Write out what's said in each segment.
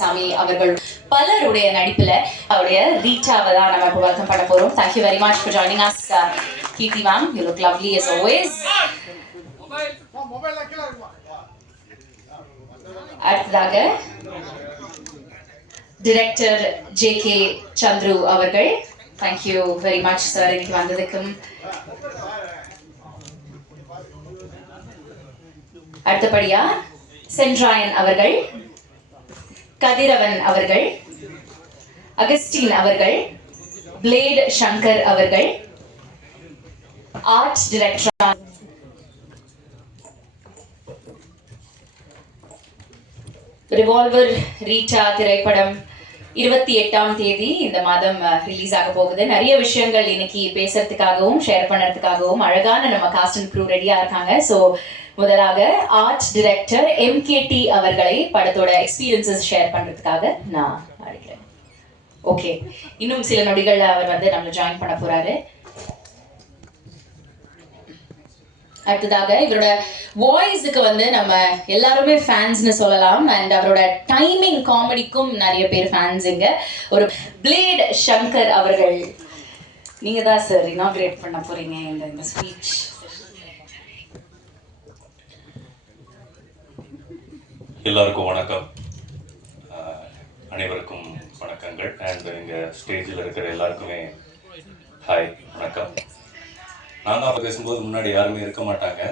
சாமி அவர்கள் பலருடைய நடிப்புல அவருடைய ரீட்டாவை தான் நம்ம இப்போ வெல்கம் பண்ண போறோம். Thank you very much for joining us, Kirti ma'am. You look lovely as always. அடுத்ததாக டைரக்டர் JK சந்துரு அவர்கள். Thank you very much sir இன்னைக்கு வந்ததுக்கும். அடுத்தபடியா சென்ட்ராயன் அவர்கள், கதிரவன் அவர்கள், அகஸ்டின் அவர்கள், பிளேட் சங்கர் அவர்கள், ஆர்ட் டைரக்டர் ரிவால்வர் ரீட்டா திரைப்படம் 28ஆம் தேதி இந்த மாதம் ரிலீஸ் ஆக போகுது. நிறைய விஷயங்கள் இன்னைக்கு பேசுறதுக்காகவும் ஷேர் பண்ணுறதுக்காகவும் அழகான நம்ம காஸ்ட் அண்ட் க்ரூ ரெடியா இருக்காங்க. ஸோ முதலாக ஆர்ட் டைரக்டர் MKT அவர்களை படத்தோட எக்ஸ்பீரியன்சஸ் ஷேர் பண்றதுக்காக நான் அழைக்கிறேன். ஓகே, இன்னும் சில நொடிகள் அவர் வந்து நம்மளை ஜாயின் பண்ண போறாரு. அடுத்ததாக இவரோட வாய்ஸுக்கு வந்து நம்ம எல்லாருமே ஃபேன்ஸ்னு சொல்லலாம். அண்ட் அவரோட டைமிங் காமெடிக்கும் நிறைய பேர் ஃபேன்ஸ். இங்க ஒரு பிளேட் சங்கர் அவர்கள், நீங்க தான் சார் இனாகிரேட் பண்ண போறீங்க இந்த ஸ்பீச். எல்லாருக்கும் வணக்கம், அனைவருக்கும் வணக்கங்கள். அண்ட் இங்கே ஸ்டேஜில் இருக்கிற எல்லாருக்குமே ஹாய், வணக்கம். நான் தான் பேசும்போது முன்னாடி யாருமே இருக்க மாட்டாங்க,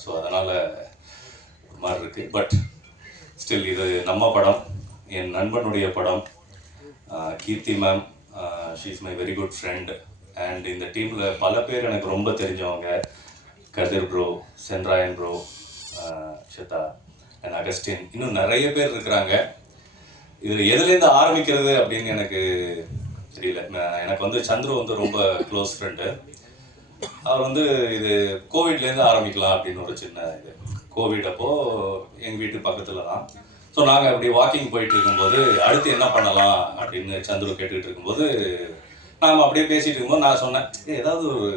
ஸோ அதனால் ஒரு மாதிரி இருக்குது. பட் ஸ்டில் இது நம்ம படம், என் நண்பனுடைய படம். Keerthi ma'am, she is my very good friend. And இந்த டீமில் பல பேர் எனக்கு ரொம்ப தெரிஞ்சவங்க. Kathir bro, Sendrayan bro, Shitha and Augustine, இன்னும் நிறைய பேர் இருக்கிறாங்க. இதில் எதுலேருந்து ஆரம்பிக்கிறது அப்படின்னு எனக்கு தெரியல. எனக்கு வந்து சந்துரு வந்து ரொம்ப க்ளோஸ் ஃப்ரெண்டு. அவர் வந்து இது கோவிட்லேருந்து ஆரம்பிக்கலாம் அப்படின்னு ஒரு சின்ன இது. கோவிட் அப்போது எங்கள் வீட்டு பக்கத்தில் தான். ஸோ நாங்கள் அப்படி வாக்கிங் போயிட்டு இருக்கும்போது அடுத்து என்ன பண்ணலாம் அப்படின்னு சந்துரு கேட்டுக்கிட்டு இருக்கும்போது நாம் அப்படியே பேசிகிட்டு இருக்கும்போது நான் சொன்னேன், ஏதாவது ஒரு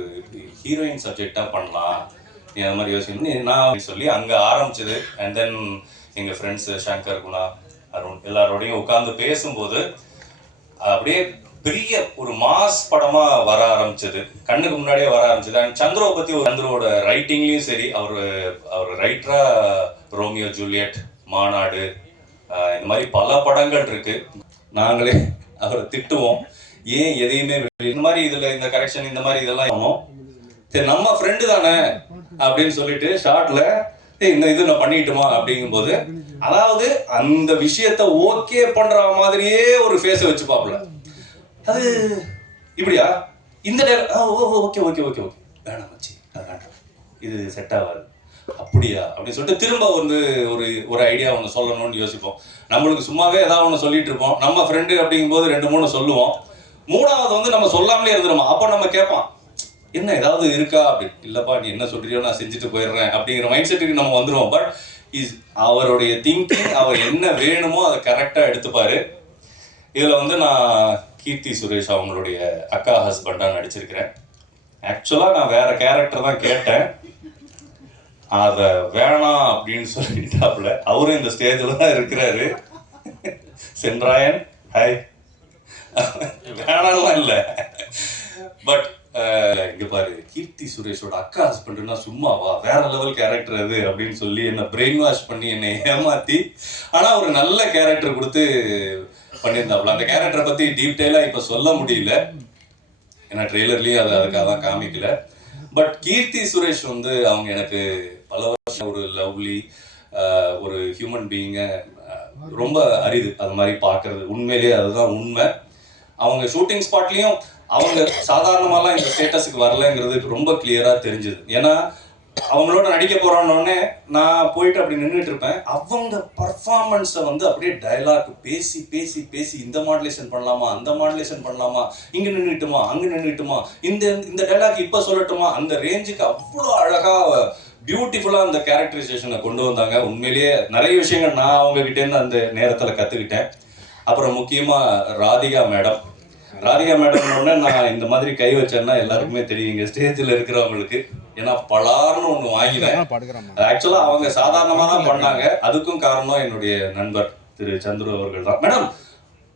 ஹீரோயின் சப்ஜெக்டாக பண்ணலாம், நீ அது மாதிரி யோசிக்கணும் நான் சொல்லி அங்கே ஆரம்பிச்சது. அண்ட் தென் எங்கள் ஃப்ரெண்ட்ஸு சங்கர், குணா, அருண் எல்லாரோடையும் உட்காந்து பேசும்போது அப்படியே பெரிய ஒரு மாஸ் படமாக வர ஆரம்பிச்சது, கண்ணுக்கு முன்னாடியே வர ஆரம்பிச்சது. அண்ட் சந்துருவை பற்றி சந்துருவோட ரைட்டிங்லேயும் சரி, அவர் ரைட்டராக ரோமியோ ஜூலியட், மாநாடு, இந்த மாதிரி பல படங்கள் இருக்கு. நாங்களே அவரை திட்டுவோம், ஏன் எதையுமே இந்த மாதிரி இதில் இந்த கரெக்ஷன் இந்த மாதிரி இதெல்லாம் ஆகும், சரி நம்ம ஃப்ரெண்டு தானே அப்படின்னு சொல்லிட்டு ஷார்ட்ல இந்த இது நான் பண்ணிட்டுமா அப்படிங்கும்போது, அதாவது அந்த விஷயத்த ஓகே பண்ற மாதிரியே ஒரு ஃபேஸை வச்சு பார்ப்பல. அது இப்படியா இந்த ஓகே ஓகே ஓகே ஓகே வேணாம் வச்சு அது வேண்டாம், இது செட் ஆகாது அப்படியா அப்படின்னு சொல்லிட்டு திரும்ப வந்து ஒரு ஐடியா ஒன்று சொல்லணும்னு யோசிப்போம். நம்மளுக்கு சும்மாவே ஏதாவது ஒன்று சொல்லிட்டு இருப்போம். நம்ம ஃப்ரெண்டு அப்படிங்கும்போது 2-3 சொல்லுவோம். 3வது வந்து நம்ம சொல்லாமலே இருந்துருமா. அப்போ நம்ம கேட்பான், என்ன ஏதாவது இருக்கா அப்படின்னு. இல்லைப்பா நீ என்ன சொல்றியோ நான் செஞ்சுட்டு போயிடுறேன் அப்படிங்கிற மைண்ட் செட்டுக்கு நம்ம வந்துடுவோம். பட் அவருடைய திங்கிங், அவர் என்ன வேணுமோ அதை கரெக்டாக எடுத்துப்பாரு. இதில் வந்து நான் கீர்த்தி சுரேஷ் அவங்களுடைய அக்கா ஹஸ்பண்டாக நடிச்சிருக்கிறேன். ஆக்சுவலாக நான் வேற கேரக்டர் தான் கேட்டேன், அதை வேணாம் அப்படின்னு சொல்லிட்டாப்புல. அவரும் இந்த ஸ்டேஜில் தான் இருக்கிறாரு. சென்ராயன் ஹாய், வேணாம்லாம் இல்லை. பட் இங்கே பாரு, கீர்த்தி சுரேஷோட அக்கா ஹஸ்பண்டுன்னா சும்மாவா, வேற லெவல் கேரக்டர் அது அப்படின்னு சொல்லி என்னை பிரெயின் வாஷ் பண்ணி என்னை ஏமாற்றி, ஆனால் ஒரு நல்ல கேரக்டர் கொடுத்து பண்ணியிருந்தாப்புல. அந்த கேரக்டரை பற்றி டீட்டெயிலாக இப்போ சொல்ல முடியல, ஏன்னா ட்ரெய்லர்லேயே அதுக்காக தான் காமிக்கல. பட் கீர்த்தி சுரேஷ் வந்து அவங்க எனக்கு பல வருஷம் ஒரு லவ்லி ஒரு ஹியூமன் பீயிங்கை ரொம்ப அரிது அது மாதிரி பார்க்கறது. உண்மையிலேயே அதுதான் உண்மை. அவங்க ஷூட்டிங் ஸ்பாட்லேயும் அவங்க சாதாரணமாலாம் இந்த ஸ்டேட்டஸுக்கு வரலங்கிறது ரொம்ப கிளியராக தெரிஞ்சுது. ஏன்னா அவங்களோட நடிக்க போறான்னொடனே நான் போயிட்டு அப்படி நின்றுட்டு இருப்பேன். அவங்க பர்ஃபார்மன்ஸை வந்து அப்படியே டயலாக் பேசி பேசி பேசி இந்த மாடுலேஷன் பண்ணலாமா, அந்த மாடுலேஷன் பண்ணலாமா, இங்கே நின்றுட்டுமா, அங்கே நின்றுட்டுமா, இந்த டைலாக் இப்போ சொல்லட்டுமா, அந்த ரேஞ்சுக்கு அவ்வளோ அழகாக பியூட்டிஃபுல்லாக அந்த கேரக்டரைசேஷனை கொண்டு வந்தாங்க. உண்மையிலேயே நிறைய விஷயங்கள் நான் அவங்ககிட்டேருந்து அந்த நேரத்தில் கற்றுக்கிட்டேன். அப்புறம் முக்கியமாக ராதிகா மேடம், ராதிகா மேடம் ஒன்று நான் இந்த மாதிரி கை வச்சேன்னா எல்லாருக்குமே தெரியும் இங்கே ஸ்டேஜில் இருக்கிறவங்களுக்கு. ஏன்னா பலார்னு ஒன்று வாங்கினேன். ஆக்சுவலாக அவங்க சாதாரணமாக தான் பண்ணாங்க. அதுக்கும் காரணம் என்னுடைய நண்பர் திரு சந்துரு அவர்கள் தான். மேடம்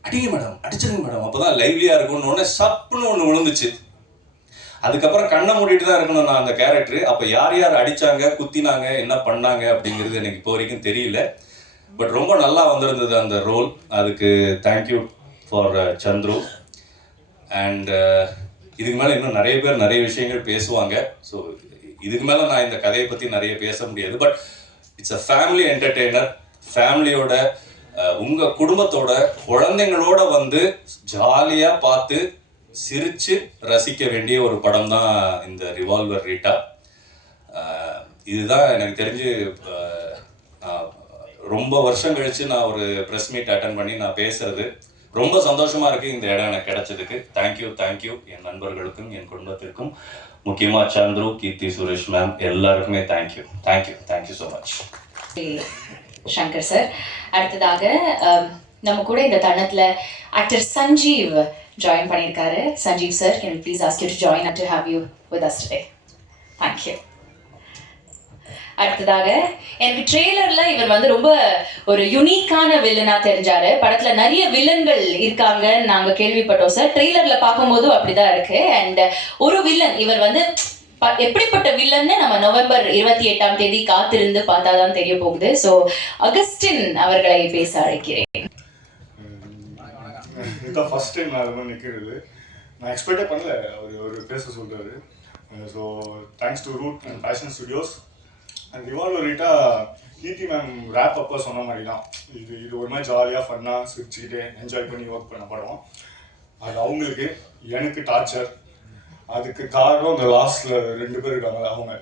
அடிங்க மேடம், அடிச்சிருங்க மேடம், அப்போதான் லைவ்லியாக இருக்கும்னு ஒன்று சப்புன்னு ஒன்று விழுந்துச்சு. அதுக்கப்புறம் கண்ணை மூடிட்டு தான் இருக்கணும் நான் அந்த கேரக்டர். அப்போ யார் யார் அடித்தாங்க, குத்தினாங்க, என்ன பண்ணாங்க அப்படிங்கிறது எனக்கு இப்போ வரைக்கும் தெரியல. பட் ரொம்ப நல்லா வந்திருந்தது அந்த ரோல். அதுக்கு தேங்க்யூ ஃபார் சந்துரு. அண்ட் இதுக்கு மேலே இன்னும் நிறைய பேர் நிறைய விஷயங்கள் பேசுவாங்க. ஸோ இதுக்கு மேலே நான் இந்த கதையை பற்றி நிறைய பேச முடியாது. But it's a family entertainer. ஃபேமிலியோட உங்கள் குடும்பத்தோட குழந்தைங்களோட வந்து ஜாலியாக பார்த்து சிரித்து ரசிக்க வேண்டிய ஒரு படம் தான் இந்த ரிவால்வர் ரீட்டா. இதுதான் எனக்கு தெரிஞ்சு ரொம்ப வருஷம் கழித்து நான் ஒரு ப்ரெஸ் மீட் அட்டன் பண்ணி நான் பேசுறது ரொம்ப சந்தோஷமாக இருக்குது. இந்த இடம் எனக்கு கிடைச்சதுக்கு தேங்க்யூ என் நண்பர்களுக்கும் என் குடும்பத்திற்கும், முக்கியமாக சந்துரு, கீர்த்தி சுரேஷ் மேம் எல்லாருக்குமே thank you so much. Shankar sir, அடுத்ததாக நம்ம கூட இந்த தருணத்தில் ஆக்டர் சஞ்சீவ் ஜாயின் பண்ணியிருக்காரு. Sanjeev sir, can we please ask you to join to have you with us today. Thank you. அடுத்ததாக எனக்கு ட்ரெய்லர்ல இவர் வந்து ரொம்ப ஒரு யுனிக்கான வில்லனா தெரிஞ்சாரு. படத்துல நிறைய வில்லன்கள் இருக்காங்க நாங்க கேள்விப்பட்டோம் சார். ட்ரெய்லர்ல பார்க்கும்போது அப்படிதான் இருக்கு. அண்ட் ஒரு வில்லன் இவர் வந்து எப்படிப்பட்ட வில்லன்னு நம்ம நவம்பர் 28ஆம் தேதி காத்திருந்து பார்த்தாதான் தெரிய போகுது. ஸோ அகஸ்டின் அவர்களை பேச அழைக்கிறேன். இதுதான் ஃபர்ஸ்ட் டைம் நான் அது மாதிரி நிற்கிறது. நான் எக்ஸ்பெக்டே பண்ணல அவர் ஒரு பேச சொல்கிறாரு. So thanks to Route and Passion Studios and Revolver Rita. Keerthy ma'am wrap அப்போ சொன்ன மாதிரி தான் இது ஒரு மாதிரி ஜாலியாக ஃபன்னாக சிரிச்சுக்கிட்டே என்ஜாய் பண்ணி ஒர்க் பண்ண படம். அது அவங்களுக்கு எனக்கு டார்ச்சர். அதுக்கு காரணம் இந்த லாஸ்ட்ல 2 பேர் இருக்காங்களா அவங்க.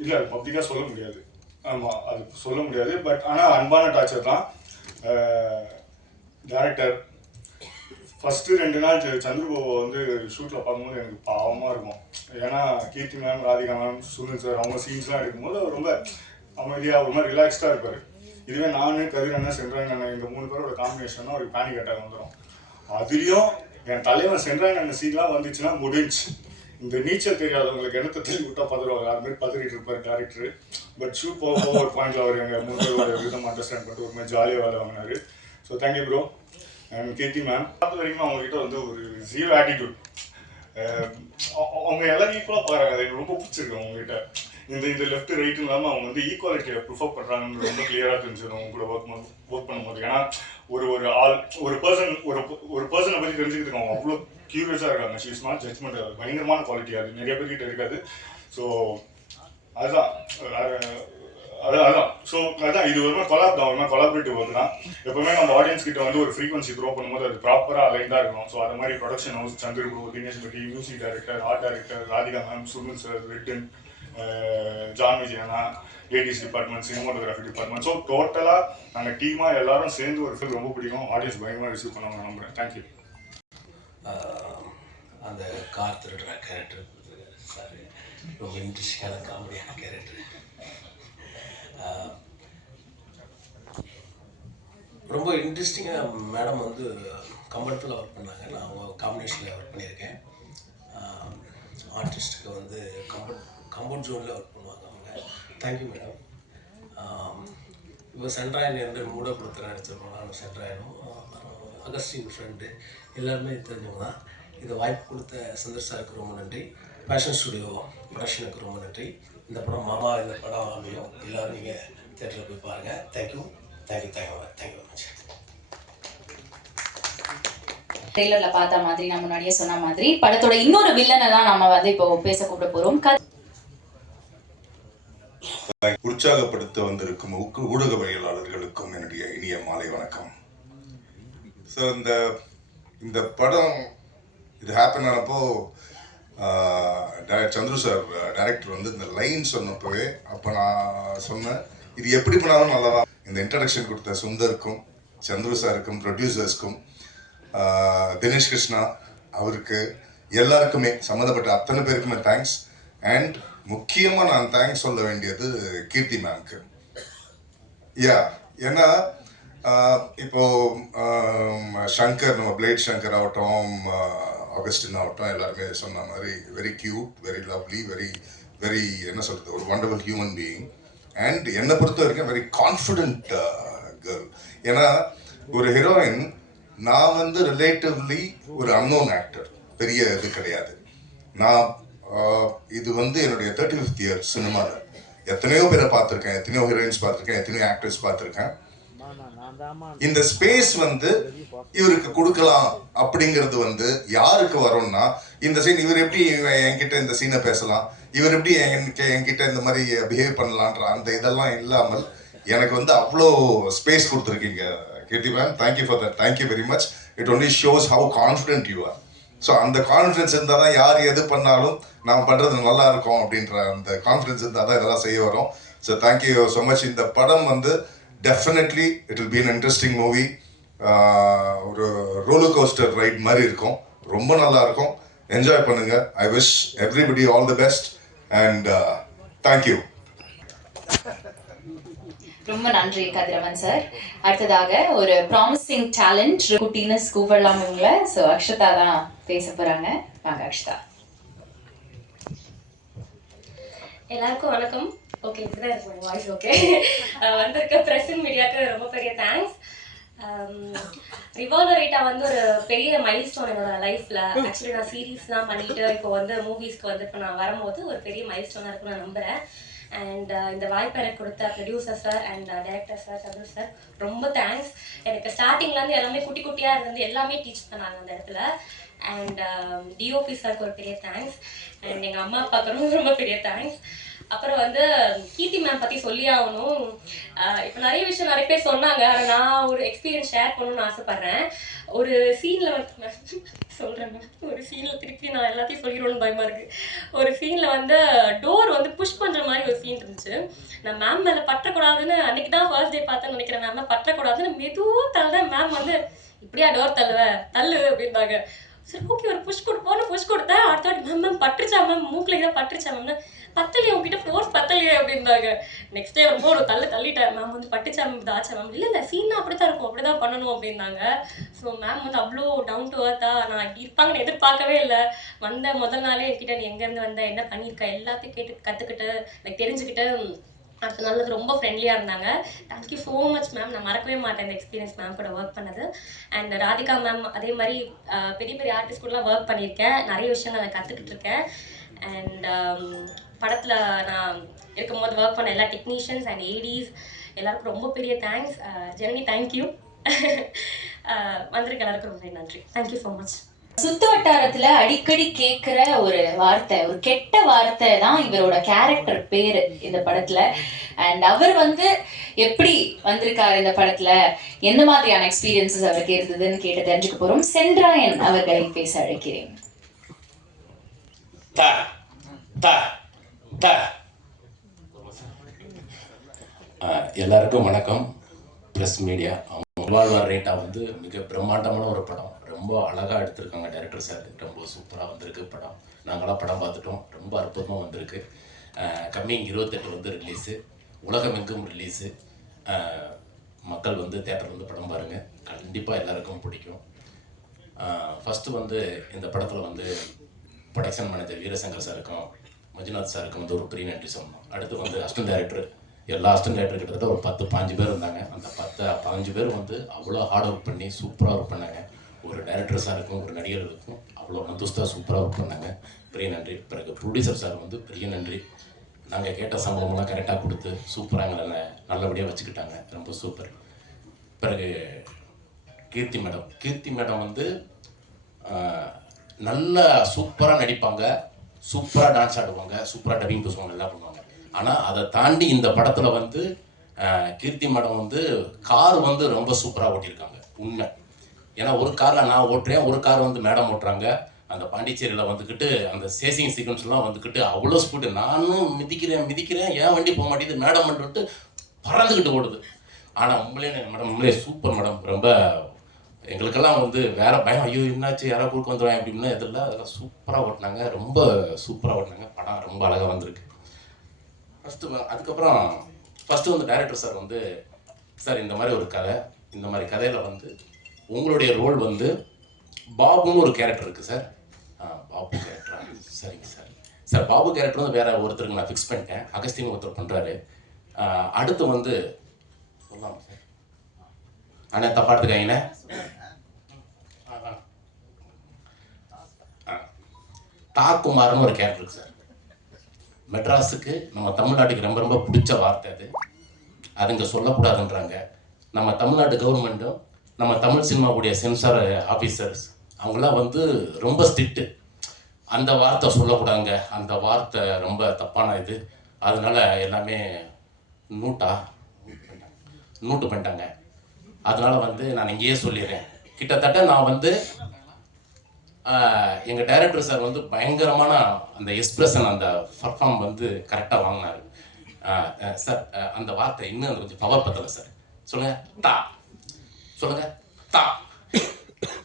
இல்லை அது பப்ளிக்காக சொல்ல முடியாது. ஆமாம் அது சொல்ல முடியாது. பட் ஆனால் அன்பான டார்ச்சர் தான். டேரக்டர் ஃபஸ்ட்டு 2 நாள் சந்திரபாபு வந்து ஷூட்டில் பார்க்கும்போது எனக்கு பாவமாக இருக்கும். ஏன்னா Keerthi ma'am, Radhika ma'am, Sunil sir அவங்க சீன்ஸ்லாம் எடுக்கும்போது அவர் ரொம்ப அமைதியாக ஒரு மாதிரி ரிலாக்ஸ்டாக இருப்பார். இதுவே நான், கதிர் அண்ணன், சென்றாங்க அண்ணன் இந்த 3 பேரோட காம்பினேஷன் ஒரு பேனிக் அட்டாக் வந்துடும். அதுலேயும் என் தலைவன் சென்றாங்க அண்ணன் சீன்லாம் வந்துச்சுன்னா முடிஞ்சு. இந்த நீச்சல் தெரியாதவங்களுக்கு இடத்த தள்ளி விட்டா பதறுவாங்க. அது மாதிரி பதறிட்டு இருப்பார் டேரக்டர். பட் ஷூட் போக ஒரு பாயிண்ட்ல அவர் எங்கள் 3 பேரோட விதம் அண்டர்ஸ்டாண்ட் பண்ணிட்டு ஒரு மாதிரி ஜாலியாக வேலை வாங்கினாரு. So thank you bro. And Keerthi ma'am பார்த்த வரைக்கும் அவங்ககிட்ட வந்து ஒரு ஜீரோ ஆட்டிடியூட். அவங்க எல்லாரும் ஈக்குவலாக பார்க்குறாங்க. அது எனக்கு ரொம்ப பிடிச்சிருக்கு அவங்ககிட்ட. இந்த லெஃப்ட் ரைட்டு இல்லாமல் அவங்க வந்து ஈக்குவாலிட்டியை ப்ரிஃபர் பண்ணுறாங்கன்னு ரொம்ப கிளியராக தெரிஞ்சிடும் அவங்க கூட ஒர்க் பண்ணும்போது. ஏன்னா ஒரு பர்சனை பற்றி தெரிஞ்சுக்கிட்டு அவங்க அவ்வளோ கியூரியஸாக இருக்காங்க. She is not judgement. பயங்கரமான குவாலிட்டி அது நிறைய பேர்கிட்ட இருக்காது. ஸோ அதுதான் ஸோ அதான் இது ஒரு மாதிரி கொலாப் தான், ஒரு மாதிரி கொலாபரேட்டிவ் ஒர்க் தான். எப்பவுமே நம்ம ஆடியன்ஸ் கிட்ட வந்து ஒரு ஃப்ரீக்வன்சி த்ரோ பண்ணும்போது அது ப்ராப்பராக அலைன்டாக இருக்கணும். ஸோ அது மாதிரி production house, Chandra bro, Dinesh பட்டி, music director, art director, Radhika ma'am, Sunil sir, ரிட்டன், ஜான் விஜயனா, ladies department, cinematography department. So டோட்டலாக நாங்கள் டீமாக எல்லாரும் சேர்ந்து ஒரு ஃபில் ரொம்ப பிடிக்கும். ஆடியன்ஸ் பயங்கரமாக ரிசீவ் பண்ணுவாங்க நம்புறேன். தேங்க்யூ. அந்த கார் திருடுற கேரக்டர் சார் ரொம்ப இன்ட்ரெஸ்டிங்கான காமெடியான கேரக்டர். ரொம்ப இன்ட்ரெஸ்டிங்காக மேடம் வந்து கம்பளத்தில் ஒர்க் பண்ணாங்க. நான் அவங்க காம்பினேஷனில் ஒர்க் பண்ணியிருக்கேன். ஆர்டிஸ்ட்டுக்கு வந்து கம்பவுண்ட் ஜோனில் ஒர்க் பண்ணுவாங்க அவங்க. Thank you madam. இப்போ சென்ட்ராயன் என்று மூடப்படுத்துகிற எடுத்துருக்கோம். நான் சென்ட்ராயனும் அகஸ்டின் ஃப்ரெண்டு எல்லாருமே தெரிஞ்சவங்க தான். இந்த வாய்ப்பு கொடுத்த சந்தர் சாருக்கு ரொம்ப நன்றி. பேஷன் ஸ்டுடியோ ப்ரொடக்ஷனுக்கு ரொம்ப நன்றி. இந்த படம் மாமா இந்த படம் அமையும். எல்லோரும் நீங்கள் தேட்டரில் போய் பாருங்கள். Thank you much. ட்ரெய்லர்ல பார்த்த மாதிரி நான் முன்னாடியே சொன்ன மாதிரி படத்தோட இன்னொரு வில்லனை தான் நம்ம வந்து இப்போ பேச கூப்பிட போறோம். உற்சாகப்படுத்த வந்திருக்கும் ஊடகவியலாளர்களுக்கும் என்னுடைய இனிய மாலை வணக்கம். ஸோ இந்த படம் இது ஹேப்பன் ஆனப்போ சந்துரு சார் டைரக்டர் வந்து இந்த லைன் சொன்னப்போவே அப்போ நான் சொன்னேன் இது எப்படி பண்ணாலும் நல்லா தான். இந்த இன்ட்ரடக்ஷன் கொடுத்த சுந்தருக்கும், சந்துரு சாருக்கும், ப்ரொடியூசர்ஸ்க்கும், தினேஷ் கிருஷ்ணா அவருக்கு, எல்லாருக்குமே சம்மந்தப்பட்ட அத்தனை பேருக்குமே தேங்க்ஸ். அண்ட் முக்கியமாக நான் தேங்க்ஸ் சொல்ல வேண்டியது கீர்த்தி மேம்க்கு. ஏன்னா இப்போ ஷங்கர், நம்ம பிளேட் ஷங்கர் ஆகட்டும், ஆகஸ்டின் ஆகட்டும், எல்லாருமே சொன்ன மாதிரி very cute, very lovely, very என்ன சொல்கிறது, ஒரு வண்டர்ஃபுல் ஹியூமன் பீயிங். அண்ட் என்னை பொறுத்த வரைக்கும் வெரி கான்ஃபிடென்ட் கேர்ள். ஏன்னா ஒரு ஹீரோயின், நான் வந்து ரிலேட்டிவ்லி ஒரு அன்னோன் ஆக்டர், பெரிய இது கிடையாது. நான் இது வந்து என்னுடைய 35th இயர் சினிமாவில் எத்தனையோ பேரை பார்த்துருக்கேன், எத்தனையோ ஹீரோயின்ஸ் பார்த்துருக்கேன், எத்தனையோ ஆக்டர்ஸ் பார்த்துருக்கேன். இந்த ஸ்பேஸ் வந்து இவருக்கு கொடுக்கலாம் அப்படிங்கிறது வந்து யாருக்கு வரும்னா, இந்த சீன் இவர் எப்படி என்கிட்ட இந்த சீனை பேசலாம், இவர் எப்படி என்கிட்ட இந்த மாதிரி பிஹேவ் பண்ணலான்ற அந்த இதெல்லாம் இல்லாமல் எனக்கு வந்து அவ்வளோ ஸ்பேஸ் கொடுத்துருக்கீங்க Keerthi ma'am. Thank you for that, thank you very much. It only shows how confident you are. So அந்த கான்ஃபிடன்ஸ் இருந்தால் தான் யார் எது பண்ணாலும் நாம் பண்ணுறது நல்லா இருக்கும் அப்படின்ற அந்த கான்ஃபிடன்ஸ் இருந்தால் தான் இதெல்லாம் செய்ய வரும். So thank you so much. இந்த படம் வந்து definitely it will be an interesting movie. ஒரு ரோலர் கோஸ்டர் ரைட் மாதிரி இருக்கும், ரொம்ப நல்லா இருக்கும். என்ஜாய் பண்ணுங்க. I wish everybody all the best and thank you. ரொம்ப நன்றி கதிரவன் சார். அடுத்ததாக ஒரு ப்ராமிசிங் டேலண்ட் குட்டின்னு கூப்பிடலாம் இவங்கள. ஸோ அக்ஷதா தான் பேச போறாங்க. வாங்க அக்ஷதா. எல்லாருக்கும் வணக்கம். ஓகே, இப்படிதான் இருக்கு வாய்ஸ். ஓகே, வந்திருக்க ப்ரெஸ் அண்ட் மீடியாவுக்கு ரொம்ப பெரிய தேங்க்ஸ். ரிவால்வர் ரீட்டா வந்து ஒரு பெரிய மைல் ஸ்டோன் என்னோட லைஃப்ல. ஆக்சுவலி நான் சீரீஸ்லாம் பண்ணிட்டு இப்போ வந்து மூவிஸ்க்கு வந்து இப்போ நான் வரும்போது ஒரு பெரிய மைல் ஸ்டோனாக இருக்குன்னு நான் நம்புறேன். அண்ட் இந்த வாய்ப்பை எனக்கு கொடுத்த producer sir and director sir Chandra sir ரொம்ப தேங்க்ஸ். எனக்கு ஸ்டார்டிங்லேருந்து எல்லாமே குட்டி குட்டியாக இருந்து எல்லாமே டீச் பண்ணாங்க அந்த இடத்துல. அண்ட் டிஓபி சாருக்கு ஒரு பெரிய தேங்க்ஸ். அண்ட் எங்கள் அம்மா அப்பாவுக்கு ரொம்ப பெரிய தேங்க்ஸ். அப்புறம் வந்து கீர்த்தி மேம் பற்றி சொல்லி ஆகணும். இப்போ நிறைய விஷயம் நிறைய பேர் சொன்னாங்க, ஆனால் நான் ஒரு எக்ஸ்பீரியன்ஸ் ஷேர் பண்ணணும்னு ஆசைப்பட்றேன். ஒரு சீனில் வந்து சொல்கிறேன் மேம், ஒரு சீனில் திருப்பி நான் எல்லாத்தையும் சொல்லிடணும்னு பயமாக இருக்குது. ஒரு சீனில் வந்து டோர் வந்து புஷ் பண்ணுற மாதிரி ஒரு சீன் இருந்துச்சு. நான் மேம் மேலே பற்றக்கூடாதுன்னு அன்றைக்கி தான் ஃபர்ஸ்ட் டே பார்த்தேன்னு நினைக்கிறேன். மேம் மேலே பற்றக்கூடாதுன்னு மெதுவாக தள்ளுறேன். மேம் வந்து இப்படியா டோர் தள்ளுவேன், தள்ளு அப்படின்னாங்க. சரி ஓகே, ஒரு புஷ் கொடுப்போன்னு புஷ் கொடுத்தேன். அடுத்த வாட்டி மேம் மேம் பட்டுருச்சா மேம், மூக்கில் தான் பட்டுருச்சா மேம், பத்தலையே உங்ககிட்ட ஃபோர்ஸ் பத்தலையே அப்படின்னாங்க. நெக்ஸ்ட் டே ரொம்ப ஒரு தள்ளிட்டேன். மேம் வந்து பட்டுச்சா மேம், இது ஆச்சா மேம், இல்லை சீனா அப்படி தான் இருக்கும், அப்படி தான் பண்ணணும் அப்படின்னாங்க. ஸோ மேம் வந்து அவ்வளோ டவுன் டு அர்த்தா, நான் இப்படி இருப்பாங்கன்னு எதிர்பார்க்கவே இல்லை. வந்த முதல் நாளே என்கிட்ட நீ எங்கேருந்து வந்த, என்ன பண்ணியிருக்க எல்லாத்தையும் கேட்டு கற்றுக்கிட்டு எனக்கு தெரிஞ்சுக்கிட்டு அடுத்த நாள் ரொம்ப ஃப்ரெண்ட்லியாக இருந்தாங்க. Thank you so much ma'am. நான் மறக்கவே மாட்டேன் இந்த எக்ஸ்பீரியன்ஸ் மேம் கூட ஒர்க் பண்ணது. அண்ட் ராதிகா மேம் அதே மாதிரி பெரிய பெரிய ஆர்டிஸ்ட் கூடலாம் ஒர்க் பண்ணியிருக்கேன். நிறைய விஷயங்கள் நான் கற்றுக்கிட்டு இருக்கேன். அண்ட் படத்தில் நான் இருக்கும்போது ஒர்க் பண்ண எல்லா டெக்னீஷியன்ஸ் அண்ட் ஏடிஸ் எல்லாருக்கும் ரொம்ப பெரிய தேங்க்ஸ். ஜெனனி தேங்க்யூ. வந்திருக்க எல்லாருக்கும் ரொம்ப நன்றி. Thank you so much. சுத்து வட்டாரத்துல அடிக்கடி கேட்கிற ஒரு வார்த்தை, ஒரு கெட்ட வார்த்தை தான் இவரோட கேரக்டர் பேரு இந்த படத்துல. அண்ட் அவர் வந்து எப்படி வந்திருக்காரு இந்த படத்துல, எந்த மாதிரியான எக்ஸ்பீரியன்சஸ் அவருக்கு இருந்ததுன்னு கேட்டு தெரிஞ்சுக்க போறோம். சென்றாயன் அவர்களை பேச அழைக்கிறேன். எல்லாருக்கும் வணக்கம். Press media. ரிவால்வர் ரீட்டா வந்து மிக பிரம்மாண்டமான ஒரு படம், ரொம்ப அழகாக எடுத்திருக்காங்க டைரக்டர் சார். ரொம்ப சூப்பராக வந்திருக்கு படம். நாங்களாம் படம் பார்த்துட்டோம், ரொம்ப அற்புதமாக வந்திருக்கு. கம்மிங் 28 வந்து ரிலீஸு, உலகமெங்கும் ரிலீஸு. மக்கள் வந்து தேட்டரில் வந்து படம் பாருங்கள், கண்டிப்பாக எல்லாருக்கும் பிடிக்கும். ஃபஸ்ட்டு வந்து இந்த படத்தில் வந்து ப்ரொடக்ஷன் மேனேஜர் வீரசங்கர் சாருக்கும் மஞ்சுநாத் சாருக்கும் வந்து ஒரு பெரிய நன்றி சொல்லணும். அடுத்து வந்து அசிஸ்டன்ட் டைரக்டர், எல்லா அசிஸ்டன்ட் டைரக்டர் கிட்டத்தட்ட ஒரு 10-15 பேர் இருந்தாங்க. அந்த 10-15 பேர் வந்து அவ்வளோ ஹார்ட் ஒர்க் பண்ணி சூப்பராக ஒர்க் பண்ணாங்க. ஒரு டைரக்டர் சாருக்கும் ஒரு நடிகர்களுக்கும் அவ்வளோ மந்துஸ்தாக சூப்பராக ஒர்க் பண்ணாங்க, பெரிய நன்றி. பிறகு ப்ரொடியூசர் சார் வந்து பெரிய நன்றி. நாங்கள் கேட்ட சம்பளமெல்லாம் கரெக்டாக கொடுத்து சூப்பராக எங்களை நல்லபடியாக வச்சுக்கிட்டாங்க, ரொம்ப சூப்பர். பிறகு கீர்த்தி மேடம் வந்து நல்லா சூப்பராக நடிப்பாங்க, சூப்பராக டான்ஸ் ஆடுவாங்க, சூப்பராக டப்பிங் பேசுவாங்க, எல்லாம் பண்ணுவாங்க. ஆனால் அதை தாண்டி இந்த படத்தில் வந்து கீர்த்தி மேடம் வந்து கார் வந்து ரொம்ப சூப்பராக ஓட்டியிருக்காங்க, உண்மை. ஏன்னா ஒரு காரில் நான் ஓட்டுறேன், ஒரு கார் வந்து மேடம் ஓட்டுறாங்க. அந்த பாண்டிச்சேரியில் வந்துக்கிட்டு அந்த சேசிங் சீக்வன்ஸ்லாம் வந்துக்கிட்டு அவ்வளோ ஸ்பீடு. நானும் மிதிக்கிறேன், ஏன் வண்டி போக மாட்டேங்குது, மேடம் வந்துட்டு பறந்துக்கிட்டு ஓடுது. ஆனால் உண்மையிலே சூப்பர் மேடம். ரொம்ப எங்களுக்கெல்லாம் வந்து வேற பயம், ஐயோ என்னாச்சு யாராவது குறுக்க வந்துடுவாங்க அப்படின்னு எதில், அதெல்லாம் சூப்பராக ஓட்டினாங்க, ரொம்ப சூப்பராக ஓட்டினாங்க. படம் ரொம்ப அழகாக வந்திருக்கு. அதுக்கப்புறம் ஃபஸ்ட்டு வந்து டைரக்டர் சார் வந்து, சார் இந்த மாதிரி ஒரு கதை இந்த மாதிரி கதையில் வந்து உங்களுடைய ரோல் வந்து பாபுன்னு ஒரு கேரக்டர் இருக்குது சார். பாபு கேரக்டரா? சரிங்க சார். சார் பாபு கேரக்டர் வந்து வேற ஒருத்தருக்கு நான் ஃபிக்ஸ் பண்ணிட்டேன். அகஸ்தியன் ஒருத்தர் பண்ணுறாரு. அடுத்து வந்து சொல்லலாமா சார்? அண்ணா தப்பா எடுத்துக்காங்கண்ணே. தாக்குமார்னு ஒரு கேரக்டர் இருக்கு சார். மெட்ராஸுக்கு நம்ம தமிழ்நாட்டுக்கு ரொம்ப ரொம்ப பிடிச்ச வார்த்தை அது. அது இங்கே சொல்லக்கூடாதுன்றாங்க. நம்ம தமிழ்நாட்டு கவர்மெண்ட்டும் நம்ம தமிழ் சினிமாவுடைய சென்சார் ஆஃபீஸர்ஸ் அவங்களாம் வந்து ரொம்ப ஸ்ட்ரிக்ட்டு. அந்த வார்த்தை சொல்லக்கூடாதுங்க, அந்த வார்த்தை ரொம்ப தப்பான இது. அதனால எல்லாமே நூட்டு பண்ணிட்டாங்க. அதனால வந்து நான் இங்கேயே சொல்லிடுறேன். கிட்டத்தட்ட நான் வந்து எங்கள் டைரக்டர் சார் வந்து பயங்கரமான அந்த எக்ஸ்பிரஷன், அந்த பர்ஃபார்ம் வந்து கரெக்டாக வாங்கினார் சார். அந்த வார்த்தை இன்னும் அந்த கொஞ்சம் பவர் பத்தலை சார். சொல்லுங்கள் தா, சொல்லுங்கள் தா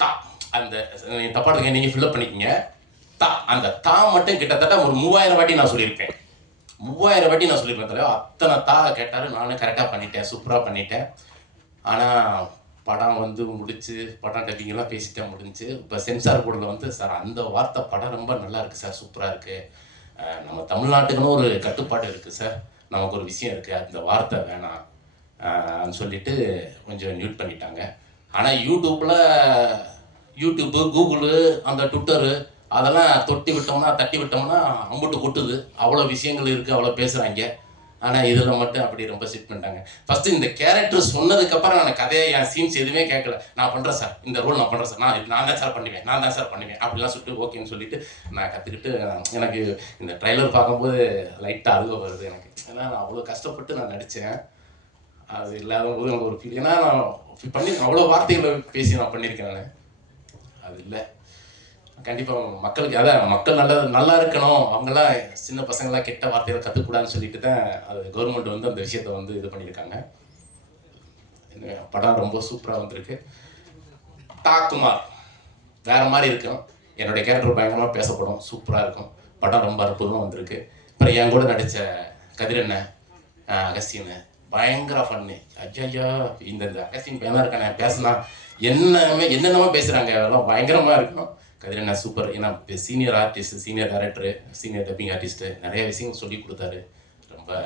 தா. அந்த தப்பாடுங்க, நீங்கள் ஃபில்அப் பண்ணிக்கங்க. தா, அந்த தா மட்டும் கிட்டத்தட்ட ஒரு 3000 வாட்டி நான் சொல்லியிருப்பேன். 3000 வாட்டி நான் சொல்லியிருப்பேன் தலைவா. அத்தனை தா கேட்டார். நானும் கரெக்டாக பண்ணிட்டேன், சூப்பராக பண்ணிட்டேன். ஆனால் படம் வந்து முடிச்சு, படம் டப்பிங்கெல்லாம் பேசிட்டே முடிஞ்சு. இப்போ சென்சார் போர்டில் வந்து சார் அந்த வார்த்தை படம் ரொம்ப நல்லா இருக்குது சார், சூப்பராக இருக்குது. நம்ம தமிழ்நாட்டுக்குன்னு ஒரு கட்டுப்பாடு இருக்குது சார், நமக்கு ஒரு விஷயம் இருக்குது, அந்த வார்த்தை வேணாம் சொல்லிட்டு கொஞ்சம் மியூட் பண்ணிட்டாங்க. ஆனால் யூடியூப்பு, கூகுளு, அந்த ட்விட்டரு அதெல்லாம் தட்டி விட்டோம்னா அம்புட்டு கொட்டுது. அவ்வளோ விஷயங்கள் இருக்குது, அவ்வளோ பேசுகிறாங்க. ஆனால் இதில் மட்டும் அப்படி ரொம்ப ஸ்ட்ரிக்ட் பண்ணிட்டாங்க. ஃபஸ்ட்டு இந்த கேரக்டர் சொன்னதுக்கப்புறம் நான் கதையை, என் சீன்ஸ் எதுவுமே கேட்கல. நான் பண்ணுறேன் சார், இந்த ரோல் நான் பண்ணுறேன் சார், நான் தான் சார் பண்ணுவேன் அப்படிலாம் சொல்லிட்டு ஓகேன்னு சொல்லிட்டு நான் கற்றுக்கிட்டு. எனக்கு இந்த ட்ரைலர் பார்க்கும்போது லைட்டாக அழுக வருது எனக்கு. ஏன்னா நான் அவ்வளோ கஷ்டப்பட்டு நான் நடித்தேன். அது இல்லாத போது எனக்கு ஒரு ஃபீல். ஏன்னா நான் பண்ணியிருக்கேன், அவ்வளோ வார்த்தைகளை பேசி நான் பண்ணியிருக்கேன். நான் அது இல்லை. கண்டிப்பாக மக்களுக்கு அதான் மக்கள் நல்லா இருக்கணும், அவங்களாம் சின்ன பசங்களாம் கெட்ட வார்த்தைகளை கற்றுக்கூடாதுன்னு சொல்லிட்டு தான் அது கவர்மெண்ட் வந்து அந்த விஷயத்தை வந்து இது பண்ணியிருக்காங்க. படம் ரொம்ப சூப்பராக வந்திருக்கு. தாக்குமார் வேற மாதிரி இருக்கும். என்னுடைய கேரக்டர் பயங்கரமாக பேசப்படும், சூப்பராக இருக்கும். படம் ரொம்ப அற்புதமாக வந்திருக்கு. அப்புறம் என் கூட நடித்த கதிரண்ணன், அகஸ்தியன் பயங்கர ஃபன்னு. ஐயா இந்த அகஸ்தியன் பையனாக இருக்கானே, பேசினா என்னென்னமோ பேசுகிறாங்க, அதெல்லாம் பயங்கரமாக இருக்கும். கதிரண்ணா சூப்பர். ஏன்னா senior artist, senior director, senior dubbing artist, நிறைய விஷயங்கள் சொல்லி கொடுத்தாரு. ரொம்ப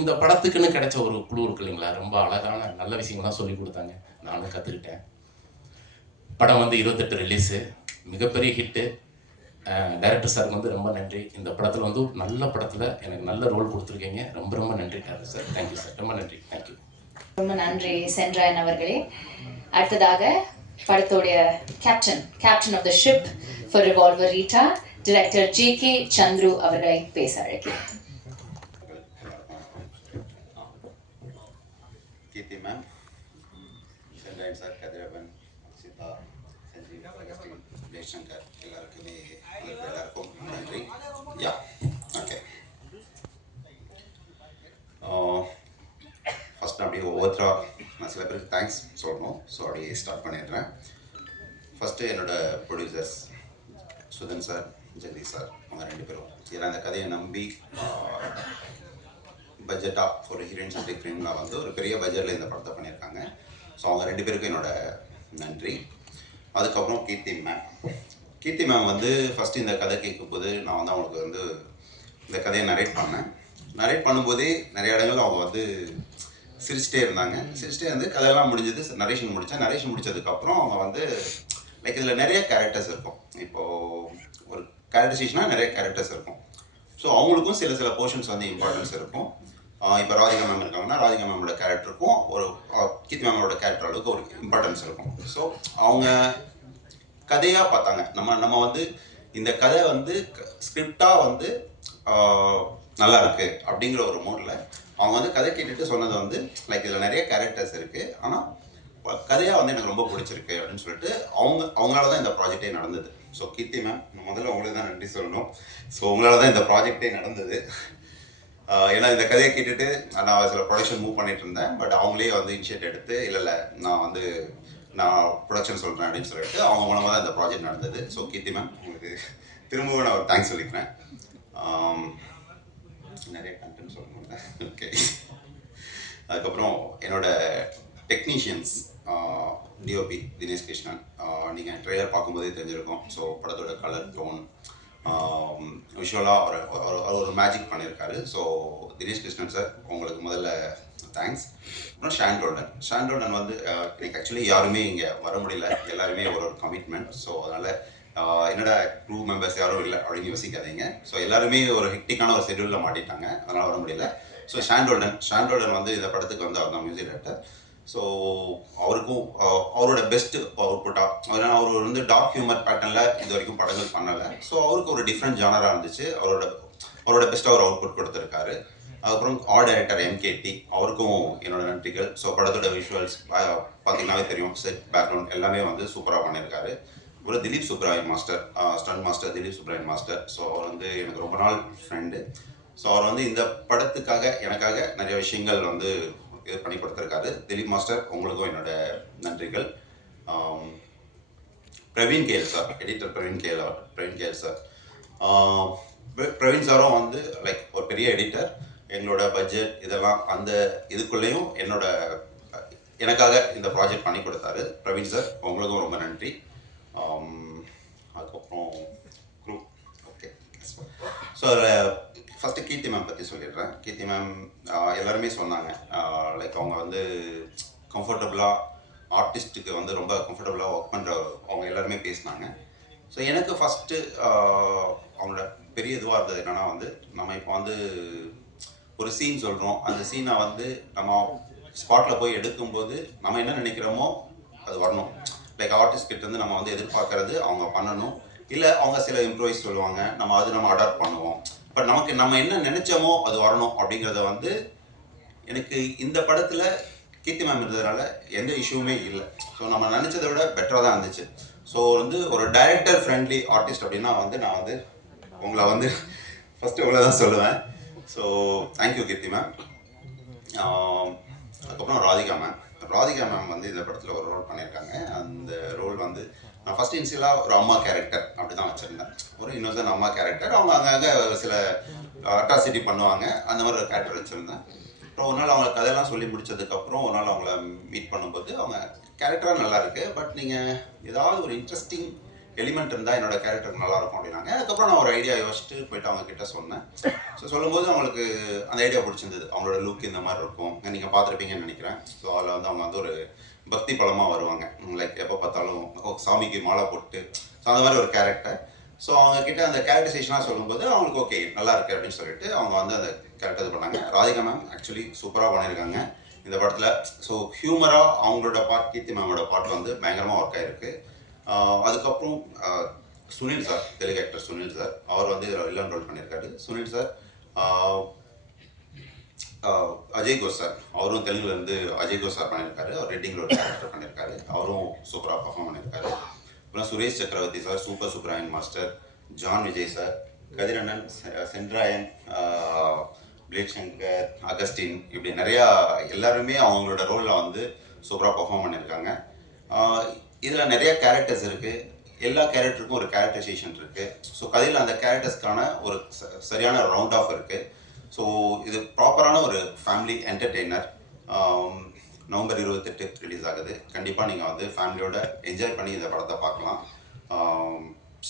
இந்த படத்துக்குன்னு கிடைச்ச ஒரு குழு இருக்கு இல்லைங்களா, ரொம்ப அழகான நல்ல விஷயங்கள்லாம் சொல்லி கொடுத்தாங்க. நானும் கற்றுக்கிட்டேன். படம் வந்து 28 ரிலீஸு, மிகப்பெரிய ஹிட்டு. டைரக்டர் சாருக்கு வந்து ரொம்ப நன்றி. இந்த படத்தில் வந்து நல்ல படத்தில் எனக்கு நல்ல ரோல் கொடுத்துருக்கீங்க. ரொம்ப ரொம்ப நன்றி டைரக்டர் சார். தேங்க்யூ சார், ரொம்ப நன்றி. தேங்க்யூ. ரொம்ப நன்றி சென்றாயன் அவர்களே. அடுத்ததாக படத்தோடைய captain of the ship for Revolver Rita, director JK. Chandru அவர்களை பேச அழைக்கிறேன். கீர்த்தி மேம், சென்றாயன் சார், கதிரவன், சீதா, சஞ்சீவ், அகஸ்டின், ஜெய்சங்கர் எல்லாருக்கும் நன்றி. ஓகே, ஃபஸ்ட் அப்படியே ஒவ்வொருத்தரா நான் சில பேருக்கு தேங்க்ஸ் சொல்லணும். ஸோ அப்படியே ஸ்டார்ட் பண்ணிடுறேன். ஃபஸ்ட்டு என்னோடய producers Sudhan sir, Jagadish sir, அவங்க 2 பேரும் ஏன்னா அந்த கதையை நம்பி பட்ஜெட்டாக ஒரு ஹீரோயின் சென்ட்ரிக் ஃபிலிமில் வந்து ஒரு பெரிய பட்ஜெட்டில் இந்த படத்தை பண்ணியிருக்காங்க. ஸோ அவங்க 2 பேருக்கும் என்னோடய நன்றி. அதுக்கப்புறம் கீர்த்தி மேம் வந்து ஃபஸ்ட்டு இந்த கதை கேட்கும்போது நான் வந்து அவங்களுக்கு வந்து இந்த கதையை நரேட் பண்ணும்போதே நிறைய இடங்கள் அவங்க வந்து சிரிச்சிட்டே இருந்தாங்க. சிரிச்சிட்டே வந்து கதையெல்லாம் முடிஞ்சது, நரேஷன் முடித்ததுக்கப்புறம் அவங்க வந்து லைக் இதில் நிறைய கேரக்டர்ஸ் இருக்கும். இப்போது ஒரு கேரக்டரைசேஷனாக நிறைய கேரக்டர்ஸ் இருக்கும். ஸோ அவங்களுக்கும் சில போர்ஷன்ஸ் வந்து இம்பார்ட்டன்ஸ் இருக்கும். இப்போ ராதிகா மேம் இருக்காங்கன்னா ராதிகா மேமோட கேரக்டருக்கும் ஒரு கீர்த்தி மேமோட கேரக்டர் அளவுக்கு ஒரு இம்பார்ட்டன்ஸ் இருக்கும். ஸோ அவங்க கதையாக பார்த்தாங்க. நம்ம வந்து இந்த கதை வந்து ஸ்கிரிப்டாக வந்து நல்லா இருக்குது அப்படிங்கிற ஒரு மோடில் அவங்க வந்து கதை கேட்டுட்டு சொன்னது வந்து லைக் இதில் நிறைய கேரக்டர்ஸ் இருக்குது, ஆனால் கதையாக வந்து எனக்கு ரொம்ப பிடிச்சிருக்கு அப்படின்னு சொல்லிட்டு அவங்களால தான் இந்த ப்ராஜெக்டே நடந்தது. ஸோ கீர்த்தி மேம், முதல்ல உங்களுக்கு தான் நன்றி சொல்லணும். ஸோ உங்களால தான் இந்த ப்ராஜெக்டே நடந்தது. ஏன்னா இந்த கதையை கேட்டுட்டு நான் சில ப்ரொடக்ஷன் மூவ் பண்ணிட்டு இருந்தேன். பட் அவங்களே வந்து இனிஷியேட் எடுத்து இல்லை நான் ப்ரொடக்ஷன் சொல்கிறேன் அப்படின்னு சொல்லிட்டு அவங்க மூலமாக தான் இந்த ப்ராஜெக்ட் நடந்தது. ஸோ கீர்த்தி மேம், உங்களுக்கு திரும்பவும் நான் ஒரு தேங்க்ஸ் சொல்லிக்கிறேன். நிறைய கண்டென்ட் சொல்ல முடியல. ஓகே, அதுக்கப்புறம் என்னோட டெக்னீஷியன்ஸ் டிஓபி தினேஷ் கிருஷ்ணன், நீங்கள் ட்ரெய்லர் பார்க்கும்போதே தெரிஞ்சிருக்கும். ஸோ படத்தோட கலர் டோன் விஷுவலாக அவர் ஒரு மேஜிக் பண்ணியிருக்காரு. ஸோ தினேஷ் கிருஷ்ணன் சார் உங்களுக்கு முதல்ல தேங்க்ஸ். அப்புறம் ஷாண்டோடன் வந்து எனக்கு ஆக்சுவலி யாருமே இங்கே வர முடியல, எல்லாருமே ஒரு கமிட்மெண்ட். ஸோ அதனால் என்னடா க்ரூ மெம்பர்ஸ் யாரும் இல்லை அப்படின்னு யோசிக்காதீங்க. ஸோ எல்லாருமே ஒரு ஹெக்டிக்கான ஒரு ஷெட்யூலில் மாட்டிட்டாங்க, அதனால் வர முடியல. ஸோ ஷாண்டோடன் வந்து இந்த படத்துக்கு வந்து அவர் தான் மியூசிக் டைரக்டர். ஸோ அவருக்கும் அவரோட பெஸ்ட்டு அவுட்புட்டாக, அதனால் அவர் வந்து டார்க் ஹியூமர் பேட்டர்னில் இது வரைக்கும் படங்கள் பண்ணலை. ஸோ அவருக்கு ஒரு டிஃப்ரெண்ட் ஜானராக இருந்துச்சு. அவரோட பெஸ்ட்டாக ஒரு அவுட்புட் கொடுத்துருக்காரு. அதுக்கப்புறம் ஆர்ட் டைரக்டர் MKT, அவருக்கும் என்னோட நன்றிகள். ஸோ படத்தோட விஷுவல்ஸ் பார்த்தீங்கன்னாவே தெரியும், செட் பேக்ரவுண்ட் எல்லாமே வந்து சூப்பராக பண்ணியிருக்காரு. அப்புறம் Dileep Subbarayan master, stunt master Dileep Subbarayan master. So அவர் வந்து எனக்கு ரொம்ப நாள் ஃப்ரெண்டு. ஸோ அவர் வந்து இந்த படத்துக்காக எனக்காக நிறைய விஷயங்கள் வந்து இது பண்ணி கொடுத்துருக்காரு. திலீப் மாஸ்டர் உங்களுக்கும் என்னோட நன்றிகள். Praveen KL sir, editor Praveen KL sir. Praveen சாரும் வந்து லைக் ஒரு பெரிய எடிட்டர். எங்களோட பட்ஜெட் இதெல்லாம் அந்த இதுக்குள்ளேயும் எனக்காக இந்த ப்ராஜெக்ட் பண்ணி கொடுத்தாரு. பிரவீன் சார் உங்களுக்கும் ரொம்ப நன்றி. அதுக்கப்புறம் குரூப் ஓகே. ஸோ அதில் ஃபஸ்ட்டு கீர்த்தி மேம் பற்றி சொல்லிடுறேன். கீர்த்தி மேம் எல்லாருமே சொன்னாங்க லைக் அவங்க வந்து கம்ஃபர்டபுளாக ஆர்டிஸ்ட்டுக்கு வந்து ரொம்ப கம்ஃபர்டபுளாக ஒர்க் பண்ணுற அவங்க எல்லாருமே பேசினாங்க. ஸோ எனக்கு ஃபஸ்ட்டு அவங்களோட பெரிய இதுவாக இருந்தது என்னென்னா வந்து நம்ம இப்போ வந்து ஒரு சீன் சொல்கிறோம், அந்த சீனை வந்து நம்ம ஸ்பாட்டில் போய் எடுக்கும்போது நம்ம என்ன நினைக்கிறோமோ அது வரணும். லைக் ஆர்டிஸ்ட் கிட்டேருந்து நம்ம வந்து எதிர்பார்க்கறது அவங்க பண்ணணும். இல்லை அவங்க சில இம்ப்ரோவைஸ் சொல்லுவாங்க, நம்ம அடாப்ட் பண்ணுவோம். பட் நம்ம என்ன நினைச்சோமோ அது வரணும் அப்படிங்கிறத வந்து எனக்கு இந்த படத்தில் கீர்த்தி மேம் இருந்ததுனால எந்த இஷ்யூவுமே இல்லை. ஸோ நம்ம நினச்சதை விட பெட்டராக தான் இருந்துச்சு. ஸோ வந்து ஒரு டைரக்டர் ஃப்ரெண்ட்லி ஆர்டிஸ்ட் அப்படின்னா வந்து நான் வந்து உங்களை வந்து ஃபஸ்ட்டு உங்களை தான் சொல்லுவேன். ஸோ தேங்க்யூ கீர்த்தி மேம். அதுக்கப்புறம் ராதிகா மேம் வந்து இந்த படத்தில் ஒரு ரோல் பண்ணியிருக்காங்க. அந்த ரோல் வந்து நான் ஃபஸ்ட் இன்சியலாக ஒரு அம்மா கேரக்டர் அப்படி தான் வச்சுருந்தேன். ஒரு இன்னொசன் அம்மா கேரக்டர். அவங்க அங்கங்கே சில அட்ராசிட்டி பண்ணுவாங்க, அந்த மாதிரி ஒரு கேரக்டர் வச்சுருந்தேன். அப்புறம் ஒரு நாள் அவங்க கதையெல்லாம் சொல்லி முடிச்சதுக்கப்புறம் ஒரு நாள் அவங்கள மீட் பண்ணும்போது அவங்க கேரக்டராக நல்லா இருக்குது, பட் நீங்கள் ஏதாவது ஒரு இன்ட்ரெஸ்டிங் எலிமெண்ட் இருந்தால் என்னோட கேரக்டர் நல்லாயிருக்கும் அப்படின்னாங்க. அதுக்கப்புறம் நான் ஒரு ஐடியா யோசிச்சுட்டு போயிட்டு அவங்க கிட்ட சொன்னேன். ஸோ சொல்லும்போது அவங்களுக்கு அந்த ஐடியா பிடிச்சிருந்தது. அவங்களோட லுக் இந்த மாதிரி இருக்கும், நீங்கள் பார்த்துருப்பீங்கன்னு நினைக்கிறேன். ஸோ அதில் வந்து அவங்க வந்து ஒரு பக்தி பலமாக வருவாங்க, லைக் எப்போ பார்த்தாலும் சாமிக்கு மாலை போட்டு, ஸோ அந்த மாதிரி ஒரு கேரக்டர். ஸோ அவங்கக்கிட்ட அந்த கேரக்டரைசேஷனாக சொல்லும்போது அவங்களுக்கு ஓகே நல்லா இருக்குது அப்படின்னு சொல்லிட்டு அவங்க வந்து அந்த கேரக்டர் இது பண்ணாங்க. ராதிகா மேம் ஆக்சுவலி சூப்பராக பண்ணியிருக்காங்க இந்த படத்தில். ஸோ ஹியூமராக அவங்களோட பார்ட், கீர்த்தி மேமோட பார்ட் வந்து பயங்கரமாக ஒர்க் ஆகிருக்கு. அதுக்கப்புறம் Sunil sir, Telugu actor Sunil sir, அவர் வந்து இதில் வில்லன் ரோல் பண்ணியிருக்காரு. சுனில் சார், அஜய் கோஷ் சார், அவரும் தெலுங்குலேருந்து அஜய் கோஷ் சார் பண்ணியிருக்காரு. அவர் ரெட்டிங் ரோல் கேரக்டர் பண்ணியிருக்காரு, அவரும் சூப்பராக பர்ஃபார்ம் பண்ணியிருக்காரு. அப்புறம் Suresh Chakravarthy sir, Subbarayan master, John Vijay sir, கதிரண்ணன், சென்ட்ராயன், பிளேட் சங்கர், அகஸ்டின், இப்படி நிறையா எல்லாருமே அவங்களோட ரோலில் வந்து சூப்பராக பர்ஃபார்ம் பண்ணியிருக்காங்க. இதில் நிறைய கேரக்டர்ஸ் இருக்குது, எல்லா கேரக்டருக்கும் ஒரு கேரக்டரைசேஷன் இருக்குது. ஸோ கதையில் அந்த கேரக்டர்ஸ்க்கான ஒரு சரியான ரவுண்ட் ஆஃப் இருக்குது. ஸோ இது ப்ராப்பரான ஒரு ஃபேமிலி என்டர்டெய்னர். நவம்பர் 28 ரிலீஸ் ஆகுது. கண்டிப்பாக நீங்கள் வந்து ஃபேமிலியோட என்ஜாய் பண்ணி இந்த படத்தை பார்க்கலாம்.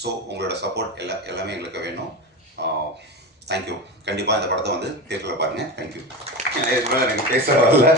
ஸோ உங்களோட சப்போர்ட் எல்லாமே எங்களுக்கு வேணும். தேங்க்யூ. கண்டிப்பாக இந்த படத்தை வந்து தியேட்டரில் பாருங்கள். தேங்க்யூ. இதுக்கு மேலே எனக்கு பேச வரல.